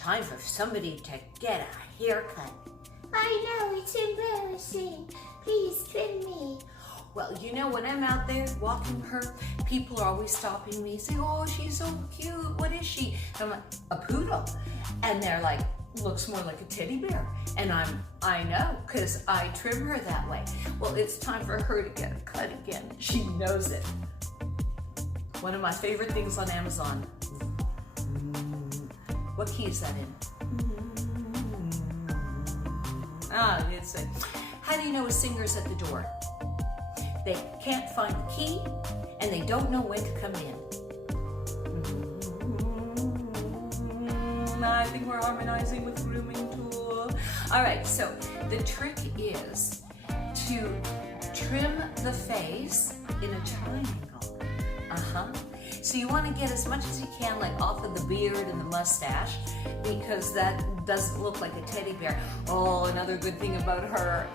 time for somebody to get a haircut. I know, it's embarrassing. Please trim me. Well, you know, when I'm out there walking her, people are always stopping me, saying, oh, she's so cute. What is she? And I'm like, a poodle. And they're like, looks more like a teddy bear. And I know, because I trim her that way. Well, it's time for her to get a cut again. She knows it. One of my favorite things on Amazon. What key is that in? It's a, how do you know a singer's at the door? They can't find the key and they don't know when to come in. I think we're harmonizing with grooming tool. All right, so the trick is to trim the face in a triangle. So you want to get as much as you can, like off of the beard and the mustache, because that doesn't look like a teddy bear. Oh, another good thing about her,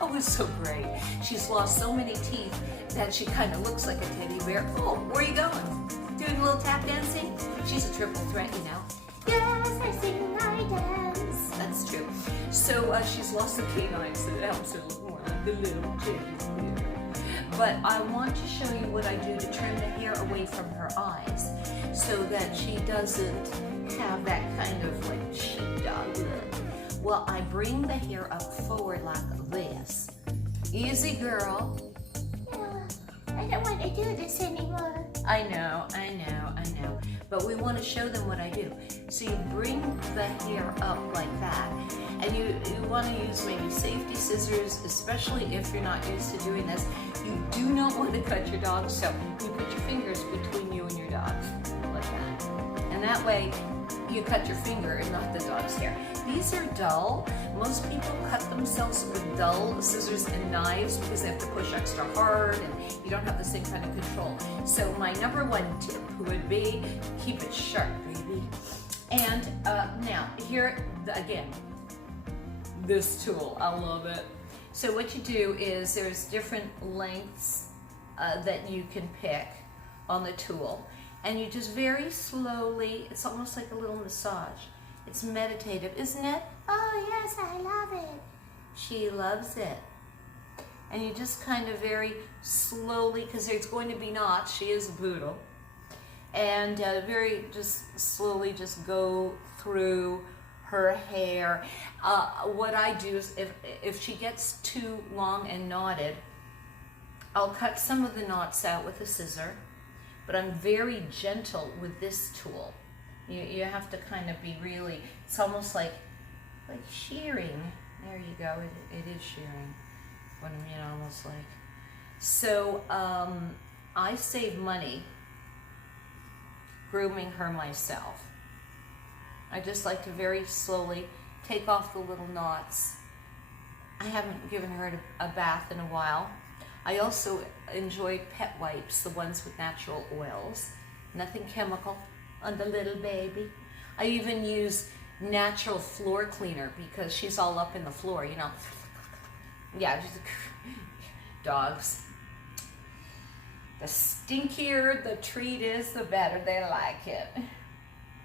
oh, it's so great. She's lost so many teeth that she kind of looks like a teddy bear. Oh, where are you going? Doing a little tap dancing? She's a triple threat, you know. Yes, I sing, I dance. That's true. So she's lost the canines, so it helps her look more like the little teddy bear. But I want to show you what I do to trim the hair away from her eyes so that she doesn't have that kind of like sheepdog look. Well, I bring the hair up forward like this. Easy, girl. I don't want to do this anymore. I know. But we want to show them what I do. So you bring the hair up like that. And you want to use maybe safety scissors, especially if you're not used to doing this. You do not want to cut your dog, so you put your fingers between you and your dog, like that. And that way, you cut your finger and not the dog's hair. These are dull. Most people cut themselves with dull scissors and knives because they have to push extra hard and you don't have the same kind of control. So my number one tip would be keep it sharp, baby. And now, here, again, this tool, I love it. So what you do is there's different lengths that you can pick on the tool. And you just very slowly, it's almost like a little massage. It's meditative, isn't it? Oh yes, I love it. She loves it. And you just kind of very slowly, because there's going to be knots, she is a poodle. And very just slowly just go through her hair. What I do is if she gets too long and knotted, I'll cut some of the knots out with a scissor. But I'm very gentle with this tool. You have to kind of be really, it's almost like shearing. There you go, it is shearing. What I mean, almost like. So I save money grooming her myself. I just like to very slowly take off the little knots. I haven't given her a bath in a while. I also enjoy pet wipes, the ones with natural oils. Nothing chemical on the little baby. I even use natural floor cleaner because she's all up in the floor, you know. Yeah, just dogs. The stinkier the treat is, the better they like it.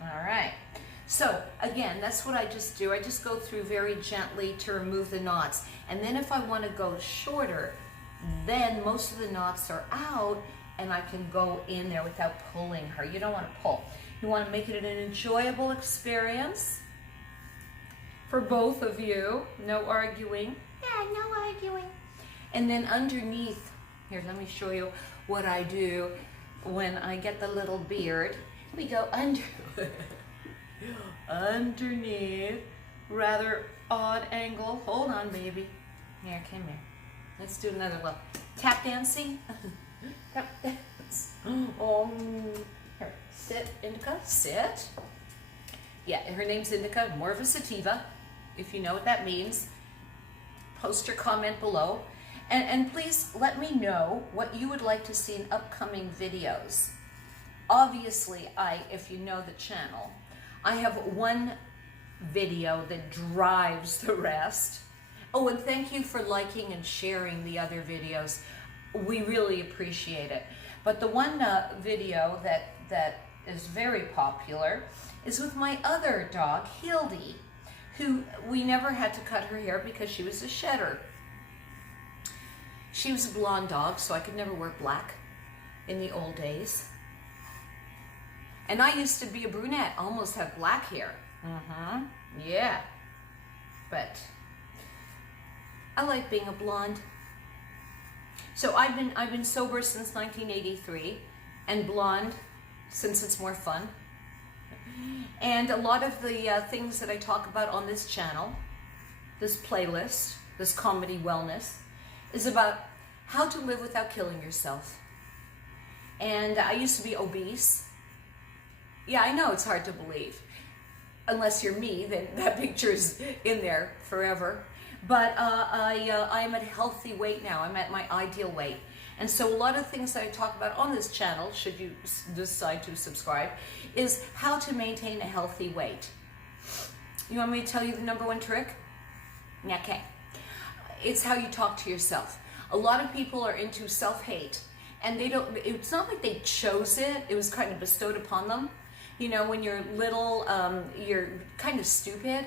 All right. So again, that's what I just do. I just go through very gently to remove the knots. And then if I want to go shorter, then most of the knots are out and I can go in there without pulling her. You don't want to pull. You want to make it an enjoyable experience for both of you. No arguing. Yeah, no arguing. And then underneath, here, let me show you what I do when I get the little beard. We go underneath, rather odd angle. Hold on, baby. Here, come here. Let's do another one. Tap dancing. Tap dance. Here, sit, Indica, sit. Yeah, her name's Indica, more of a sativa, if you know what that means. Post your comment below. And please let me know what you would like to see in upcoming videos. Obviously, if you know the channel, I have one video that drives the rest. Oh, and thank you for liking and sharing the other videos. We really appreciate it. But the one video that is very popular is with my other dog, Hildy, who we never had to cut her hair because she was a shedder. She was a blonde dog, so I could never wear black in the old days. And I used to be a brunette, almost have black hair. Yeah. But I like being a blonde. So I've been sober since 1983 and blonde since it's more fun. And a lot of the things that I talk about on this channel, this playlist, this comedy wellness, is about how to live without killing yourself. And I used to be obese. Yeah, I know it's hard to believe. Unless you're me, then that picture is in there forever. But I'm at a healthy weight now. I'm at my ideal weight. And so a lot of things that I talk about on this channel, should you decide to subscribe, is how to maintain a healthy weight. You want me to tell you the #1 trick? Okay. It's how you talk to yourself. A lot of people are into self-hate, and they don't, it's not like they chose it, it was kind of bestowed upon them. You know, when you're little, you're kind of stupid.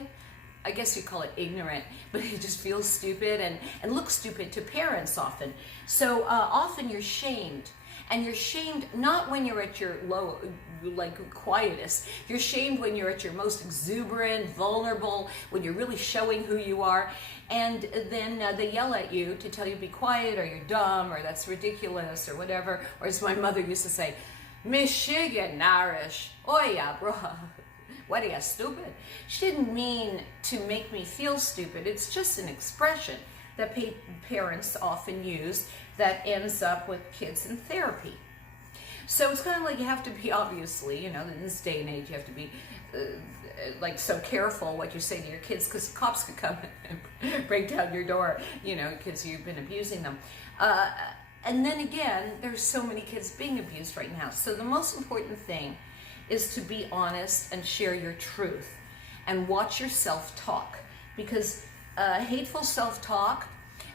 I guess you call it ignorant, but it just feels stupid and looks stupid to parents often. So often you're shamed, and you're shamed not when you're at your low, like quietest. You're shamed when you're at your most exuberant, vulnerable, when you're really showing who you are. And then they yell at you to tell you to be quiet, or you're dumb, or that's ridiculous, or whatever. Or as my mother used to say, Michigan Irish, oh yeah, bro. What are you, stupid? She didn't mean to make me feel stupid. It's just an expression that parents often use that ends up with kids in therapy. So it's kind of like you have to be, obviously, you know, in this day and age, you have to be like so careful what you say to your kids, because cops could come and break down your door, you know, because you've been abusing them. And then again, there's so many kids being abused right now. So the most important thing is to be honest and share your truth and watch your self-talk, because hateful self-talk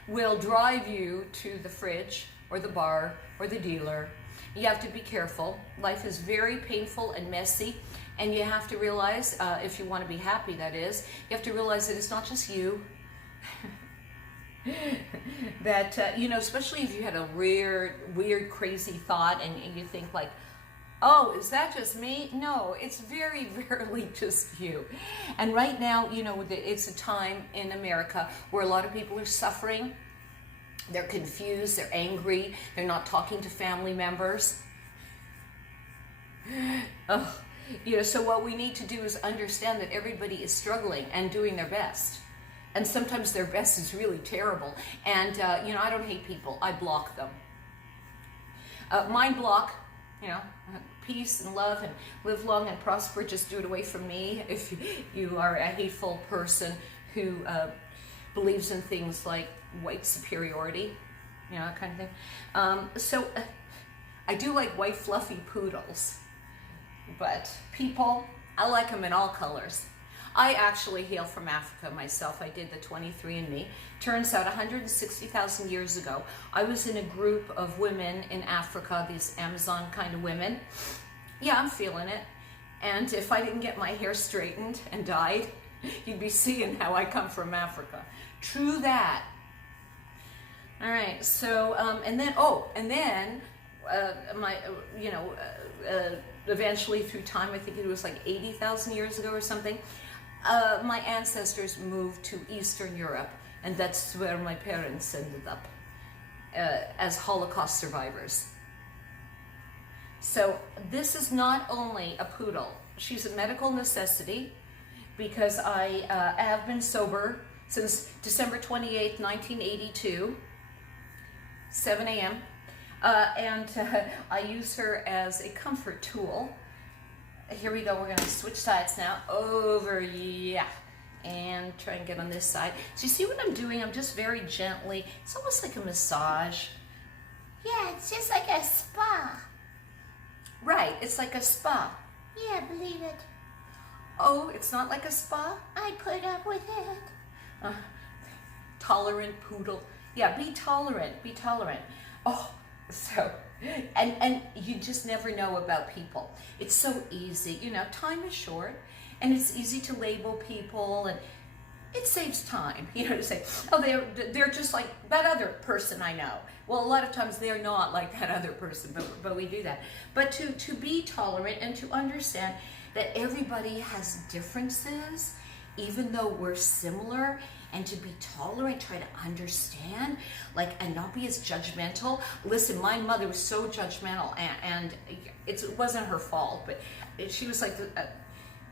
will drive you to the fridge or the bar or the dealer. You have to be careful. Life is very painful and messy, and you have to realize, if you want to be happy, that is, you have to realize that it's not just you. That, you know, especially if you had a weird, crazy thought and you think like, oh, is that just me? No, it's very rarely just you. And right now, you know, it's a time in America where a lot of people are suffering. They're confused, they're angry, they're not talking to family members. Oh, you know, so what we need to do is understand that everybody is struggling and doing their best. And sometimes their best is really terrible. And, you know, I don't hate people, I block them. Mind block, you know, peace and love and live long and prosper, just do it away from me if you are a hateful person who believes in things like white superiority, you know, that kind of thing. So I do like white fluffy poodles, but people, I like them in all colors. I actually hail from Africa myself. I did the 23andMe. Turns out 160,000 years ago, I was in a group of women in Africa, these Amazon kind of women. Yeah, I'm feeling it. And if I didn't get my hair straightened and dyed, you'd be seeing how I come from Africa. True that. All right, so, and then eventually through time, I think it was like 80,000 years ago or something, my ancestors moved to Eastern Europe, and that's where my parents ended up as Holocaust survivors. So this is not only a poodle, she's a medical necessity, because I have been sober since December 28th, 1982, 7 a.m., and I use her as a comfort tool. Here we go, we're gonna switch sides now. Over, yeah. And try and get on this side. So you see what I'm doing? I'm just very gently, it's almost like a massage. Yeah, it's just like a spa. Right, it's like a spa. Yeah, believe it. Oh, it's not like a spa? I put up with it. Tolerant poodle. Yeah, be tolerant, be tolerant. Oh, so And you just never know about people. It's so easy, you know, time is short, and it's easy to label people, and it saves time, you know, to say, oh, they're just like that other person I know. Well, a lot of times they're not like that other person, but we do that. But to be tolerant and to understand that everybody has differences, even though we're similar, and to be tolerant, try to understand, like, and not be as judgmental. Listen, my mother was so judgmental, and it wasn't her fault, but she was like,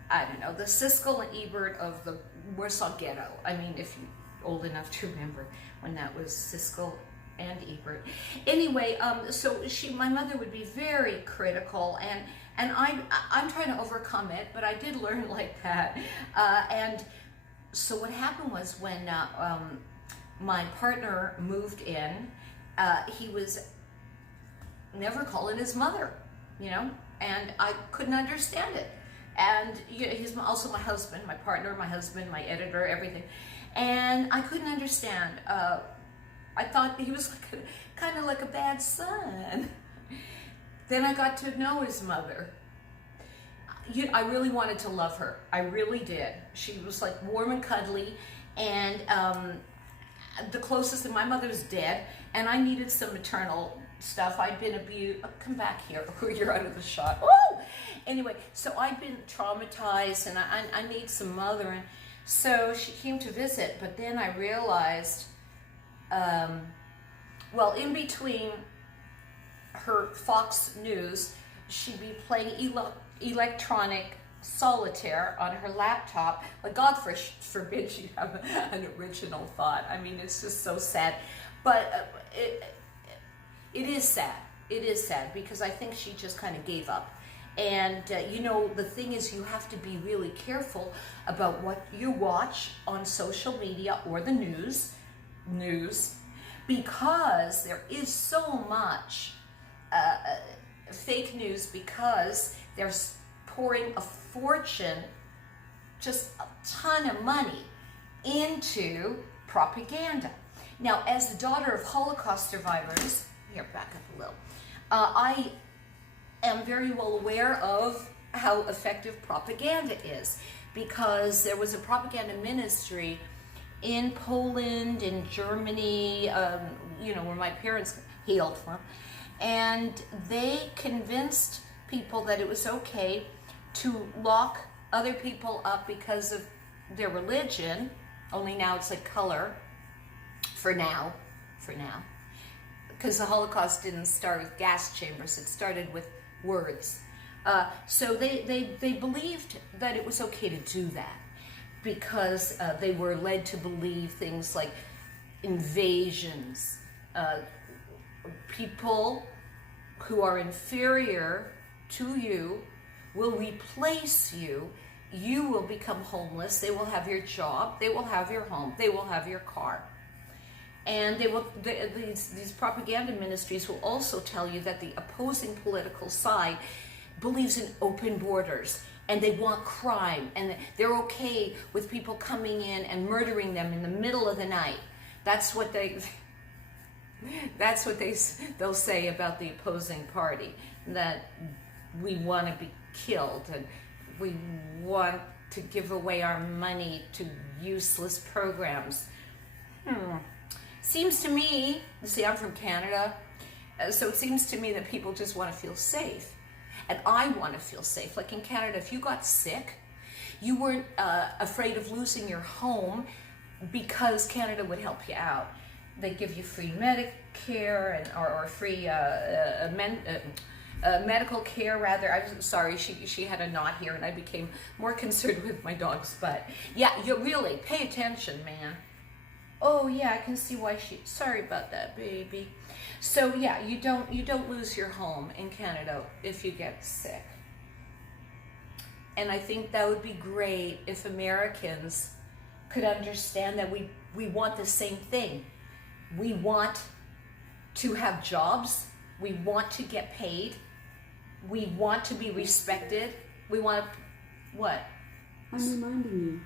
I don't know, the Siskel and Ebert of the Warsaw Ghetto. I mean, if you're old enough to remember when that was Siskel and Ebert. Anyway, so my mother would be very critical, and I'm trying to overcome it, but I did learn like that. And so what happened was when my partner moved in, he was never calling his mother, you know, and I couldn't understand it. And you know, he's also my husband, my partner, my husband, my editor, everything. And I couldn't understand. I thought he was like kind of like a bad son. Then I got to know his mother. I really wanted to love her. I really did. She was like warm and cuddly, and the closest, and my mother's dead, and I needed some maternal stuff. I'd been abused. Oh, come back here. You're out of the shot. Oh! Anyway, so I'd been traumatized, and I need some mothering. So she came to visit, but then I realized, well, in between her Fox News, she'd be playing electronic solitaire on her laptop. Like, God forbid she'd have an original thought. I mean, it's just so sad. But it is sad. It is sad, because I think she just kind of gave up. And you know, the thing is, you have to be really careful about what you watch on social media or the news, because there is so much fake news, because they're pouring a fortune, just a ton of money, into propaganda. Now, as the daughter of Holocaust survivors, here, back up a little, I am very well aware of how effective propaganda is, because there was a propaganda ministry in Poland, in Germany, you know, where my parents hailed from, and they convinced people that it was okay to lock other people up because of their religion. Only now it's like color, for now, because the Holocaust didn't start with gas chambers, it started with words. So they believed that it was okay to do that, because they were led to believe things like invasions, people who are inferior to you will replace you. You will become homeless. They will have your job. They will have your home. They will have your car. And these propaganda ministries will also tell you that the opposing political side believes in open borders, and they want crime, and they're okay with people coming in and murdering them in the middle of the night. That's what they'll say about the opposing party, that we want to be killed, and we want to give away our money to useless programs. Seems to me, see, I'm from Canada, so it seems to me that people just want to feel safe. And I want to feel safe. Like in Canada, if you got sick, you weren't afraid of losing your home, because Canada would help you out. They give you free Medicare or free medical care, rather. I'm sorry, she had a knot here, and I became more concerned with my dog's butt. Yeah, you really pay attention, man. Oh yeah, I can see why sorry about that, baby. So yeah, you don't lose your home in Canada if you get sick. And I think that would be great if Americans could understand that we want the same thing. We want to have jobs. We want to get paid. We want to be respected. We want to, what? I'm reminding you.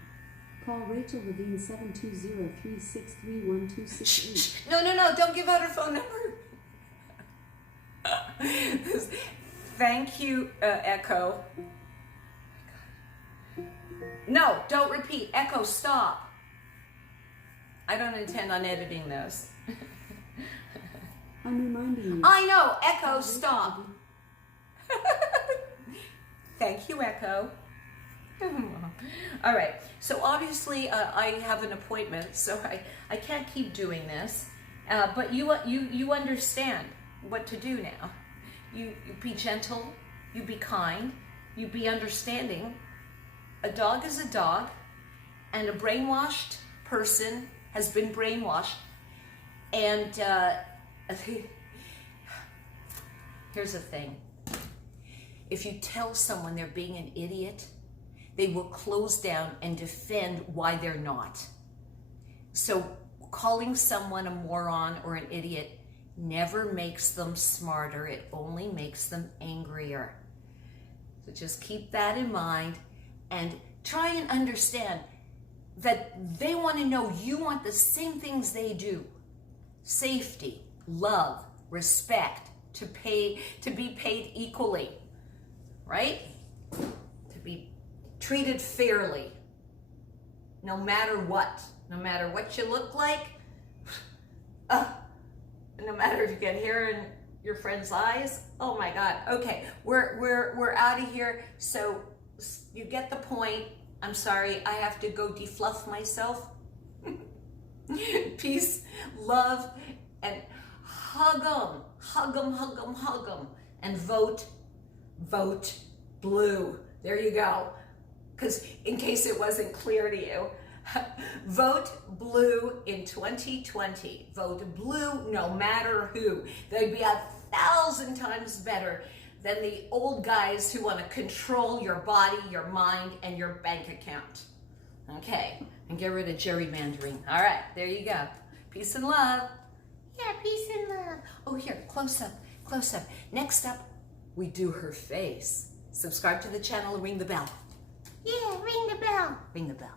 Call Rachel Levine 720-363-1268. No, don't give out her phone number. Thank you, Echo. No, don't repeat. Echo, stop. I don't intend on editing this. I'm reminding you. I know. Echo, stop. Thank you, Echo. All right. So obviously, I have an appointment, so I can't keep doing this. But you understand what to do now. You be gentle. You be kind. You be understanding. A dog is a dog, and a brainwashed person has been brainwashed. And here's the thing. If you tell someone they're being an idiot, they will close down and defend why they're not. So calling someone a moron or an idiot never makes them smarter. It only makes them angrier. So just keep that in mind and try and understand that they want to know you want the same things they do. Safety, love, respect, to be paid equally, right? To be treated fairly, no matter what you look like, no matter if you get hair in your friend's eyes. Oh my God. Okay, we're out of here. So you get the point. I'm sorry, I have to go defluff myself. Peace, love, and hug them, and vote blue. There you go. Because in case it wasn't clear to you, vote blue in 2020. Vote blue no matter who. They'd be 1,000 times better than the old guys who want to control your body, your mind, and your bank account. Okay, and get rid of gerrymandering. All right, there you go. Peace and love. Yeah, peace and love. Oh, here, close up. Next up, we do her face. Subscribe to the channel and ring the bell. Yeah, ring the bell. Ring the bell.